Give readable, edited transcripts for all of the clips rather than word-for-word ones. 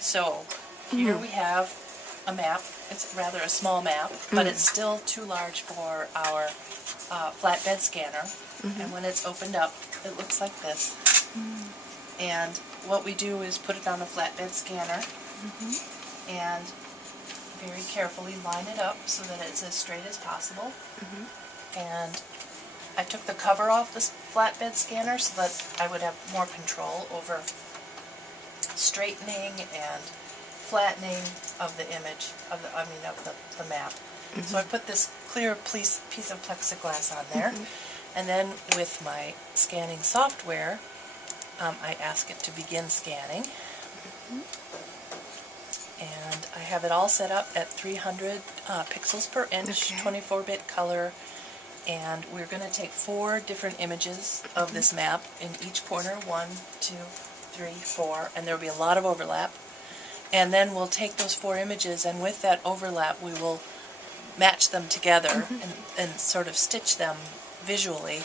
So here we have a map. It's rather a small map, but it's still too large for our flatbed scanner. And when it's opened up, it looks like this. And what we do is put it on a flatbed scanner and very carefully line it up so that it's as straight as possible. And I took the cover off this flatbed scanner so that I would have more control over straightening and flattening of the image, of the map. So I put this clear piece of plexiglass on there, and then with my scanning software, I ask it to begin scanning. And I have it all set up at 300 pixels per inch, 24-bit color, and we're going to take 4 different images of this map in each corner, 1, 2, 3, 4, and there will be a lot of overlap. And then we'll take those 4 images, and with that overlap we will match them together and sort of stitch them visually.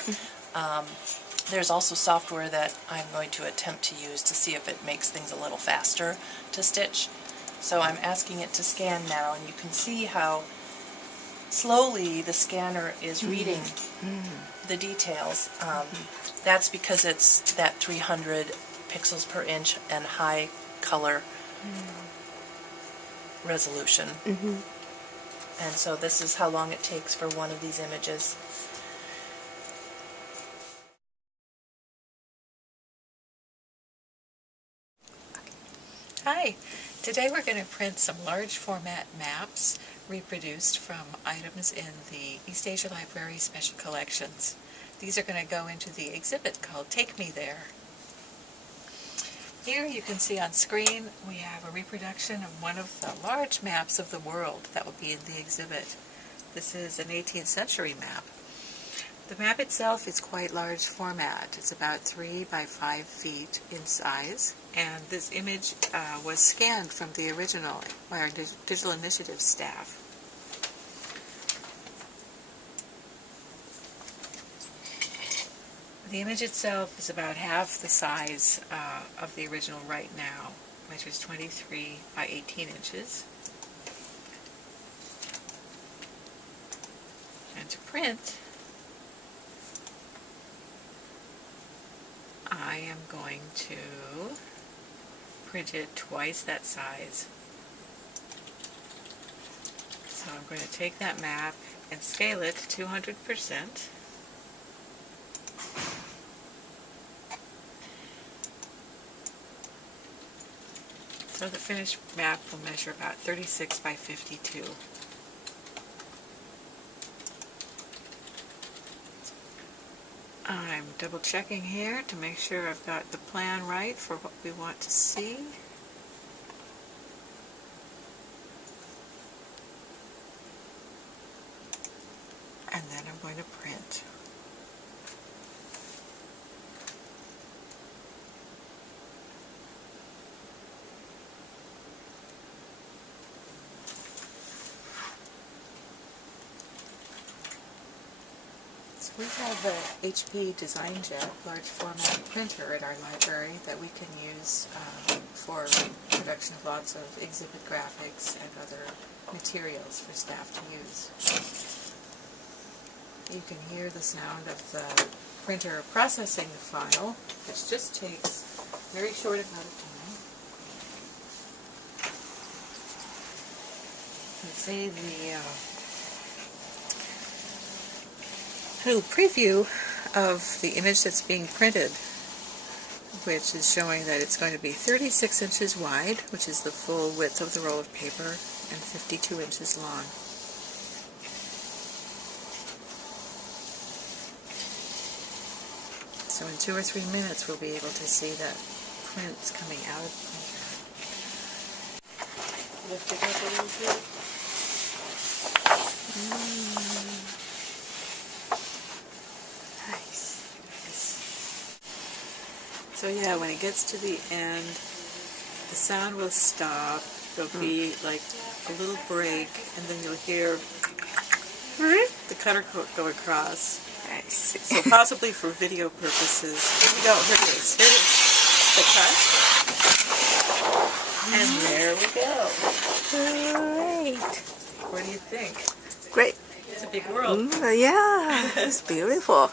There's also software that I'm going to attempt to use to see if it makes things a little faster to stitch. So I'm asking it to scan now, and you can see how slowly the scanner is reading the details. That's because it's that 300 pixels per inch and high color resolution. And so this is how long it takes for one of these images. Hi! Today we're going to print some large format maps reproduced from items in the East Asia Library Special Collections. These are going to go into the exhibit called Take Me There. Here you can see on screen we have a reproduction of one of the large maps of the world that will be in the exhibit. This is an 18th century map. The map itself is quite large format. It's about 3 by 5 feet in size, and this image was scanned from the original by our Digital Initiative staff. The image itself is about half the size of the original right now, measures 23 by 18 inches. And to print, I am going to print it twice that size. So I'm going to take that map and scale it to 200%. So the finished map will measure about 36 by 52. I'm double checking here to make sure I've got the plan right for what we want to see. And then I'm going to print. We have a HP DesignJet large format printer at our library that we can use for production of lots of exhibit graphics and other materials for staff to use. You can hear the sound of the printer processing the file, which just takes a very short amount of time. You can see the little preview of the image that's being printed, which is showing that it's going to be 36 inches wide, which is the full width of the roll of paper, and 52 inches long. So in 2 or 3 minutes we'll be able to see that prints coming out of the printer. Lift it up a little bit. So yeah, when it gets to the end, the sound will stop. There'll be like a little break, and then you'll hear the cutter go across. I see. So possibly for video purposes. Here we go. Here it is. Here it is. The cut. And there we go. Great. What do you think? Great. It's a big world. Yeah, it's beautiful.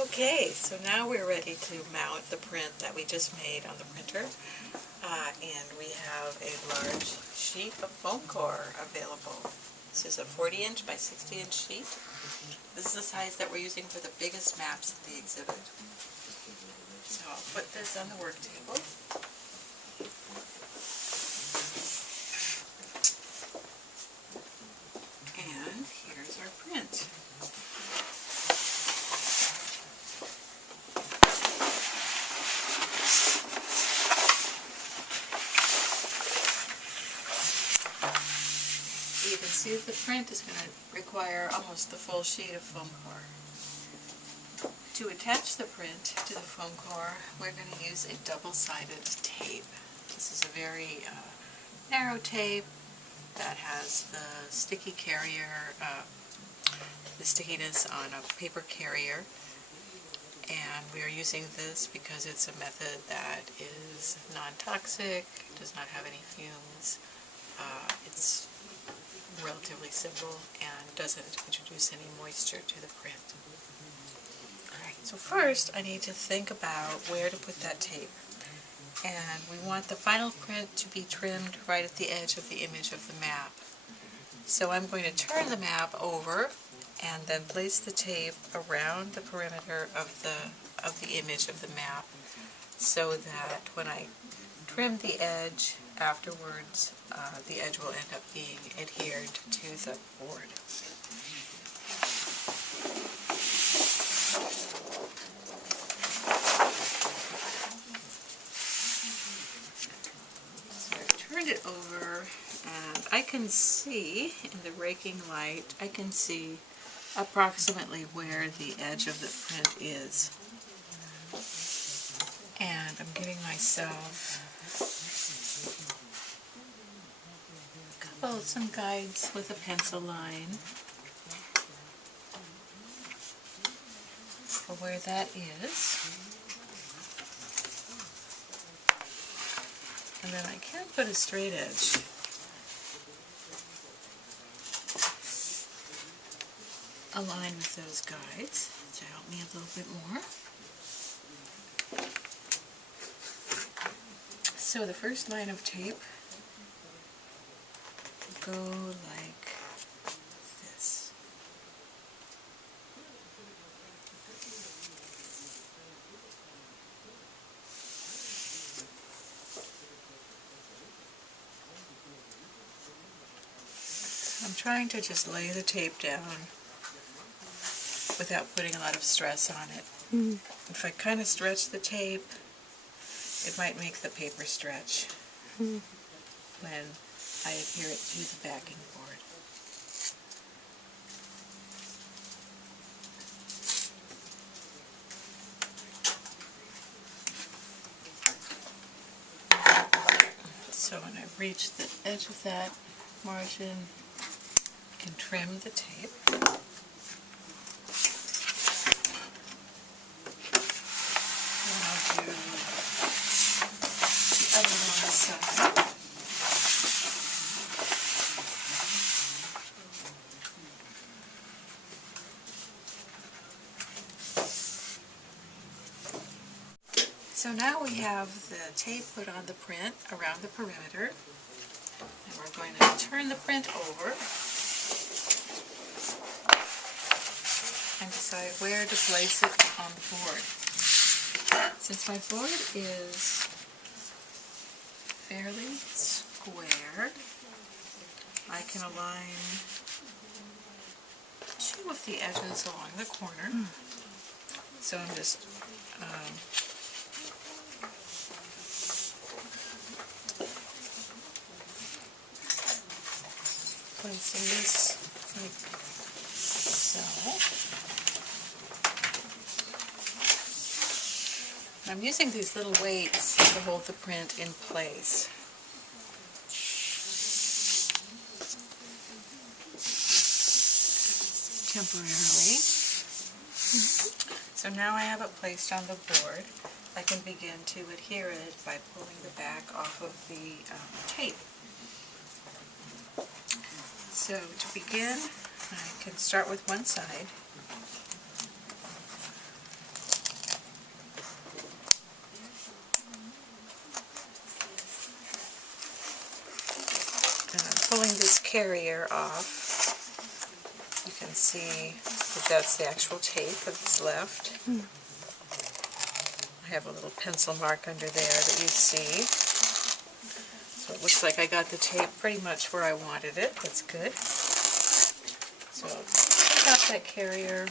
Okay, so now we're ready to mount the print that we just made on the printer. And we have a large sheet of foam core available. This is a 40-inch by 60-inch sheet. This is the size that we're using for the biggest maps of the exhibit. So I'll put this on the work table. And here's our print. You can see that the print is going to require almost the full sheet of foam core. To attach the print to the foam core, we're going to use a double-sided tape. This is a very narrow tape that has the sticky carrier, the stickiness on a paper carrier. And we are using this because it's a method that is non-toxic, does not have any fumes. It's relatively simple and doesn't introduce any moisture to the print. So first I need to think about where to put that tape. And we want the final print to be trimmed right at the edge of the image of the map. So I'm going to turn the map over and then place the tape around the perimeter of the image of the map so that when I trim the edge afterwards, the edge will end up being adhered to the board. So I've turned it over and I can see in the raking light, I can see approximately where the edge of the print is. And I'm giving myself some guides with a pencil line for where that is. And then I can put a straight edge aligned with those guides to help me a little bit more. So the first line of tape will go like this. I'm trying to just lay the tape down without putting a lot of stress on it. If I kind of stretch the tape, it might make the paper stretch when I adhere it to the backing board. So when I reach the edge of that margin, I can trim the tape. And I'll do the other one on the side. So now we have the tape put on the print around the perimeter, and we're going to turn the print over and decide where to place it on the board. Since my board is fairly square, I can align two of the edges along the corner. So I'm just placing this like so. I'm using these little weights to hold the print in place. Temporarily. So now I have it placed on the board. I can begin to adhere it by pulling the back off of the tape. So to begin, I can start with one side. And I'm pulling this carrier off. You can see that that's the actual tape that's left. I have a little pencil mark under there that you see. So it looks like I got the tape pretty much where I wanted it. That's good. So take out that carrier.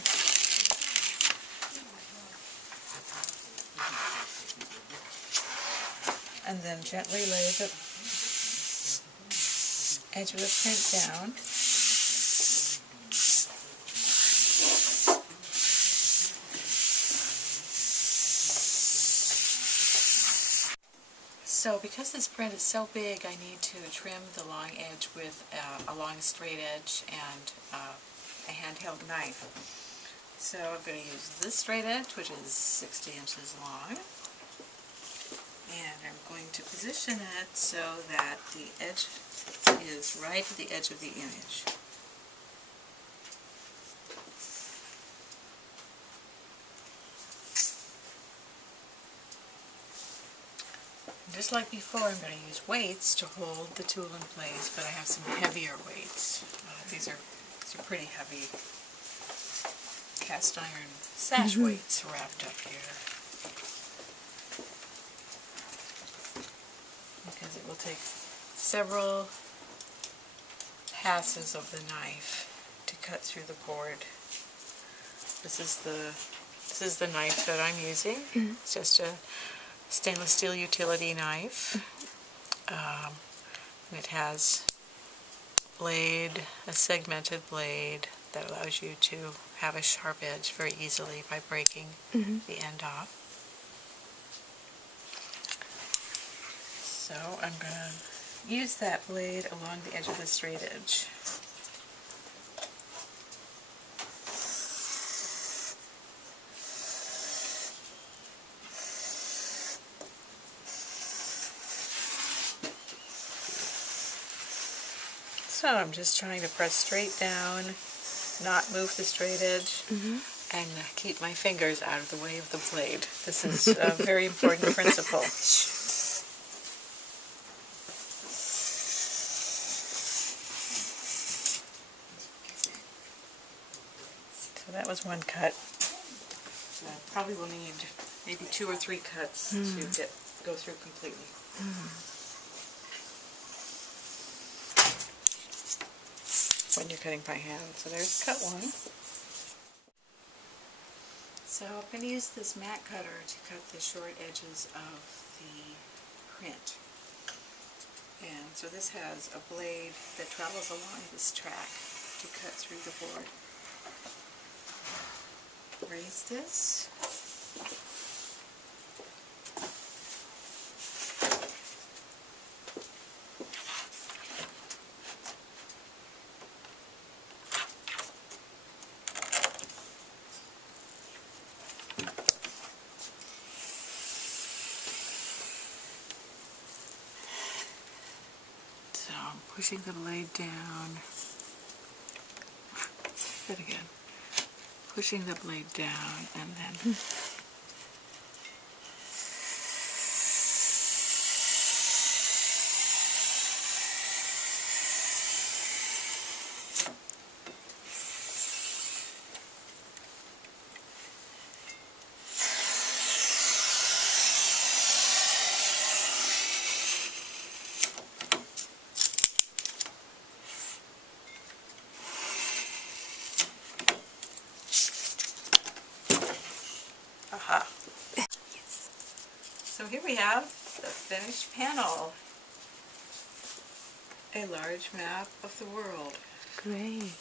And then gently lay the edge of the print down. So because this print is so big, I need to trim the long edge with a long straight edge and a handheld knife. So I'm going to use this straight edge, which is 60 inches long, and I'm going to position it so that the edge is right at the edge of the image. Just like before, I'm going to use weights to hold the tool in place, but I have some heavier weights. These are pretty heavy cast iron sash weights wrapped up here. Because it will take several passes of the knife to cut through the board. This is the knife that I'm using. It's just a stainless steel utility knife. It has a segmented blade that allows you to have a sharp edge very easily by breaking the end off. So I'm going to use that blade along the edge of the straight edge. So I'm just trying to press straight down, not move the straight edge, and keep my fingers out of the way of the blade. This is a very important principle. So that was one cut. Probably will need maybe 2 or 3 cuts to go through completely. When you're cutting by hand. So there's cut 1. So I'm going to use this mat cutter to cut the short edges of the print. And so this has a blade that travels along this track to cut through the board. Raise this. So I'm pushing the blade down. Good again. Pushing the blade down and then aha. Yes. So here we have the finished panel. A large map of the world. Great.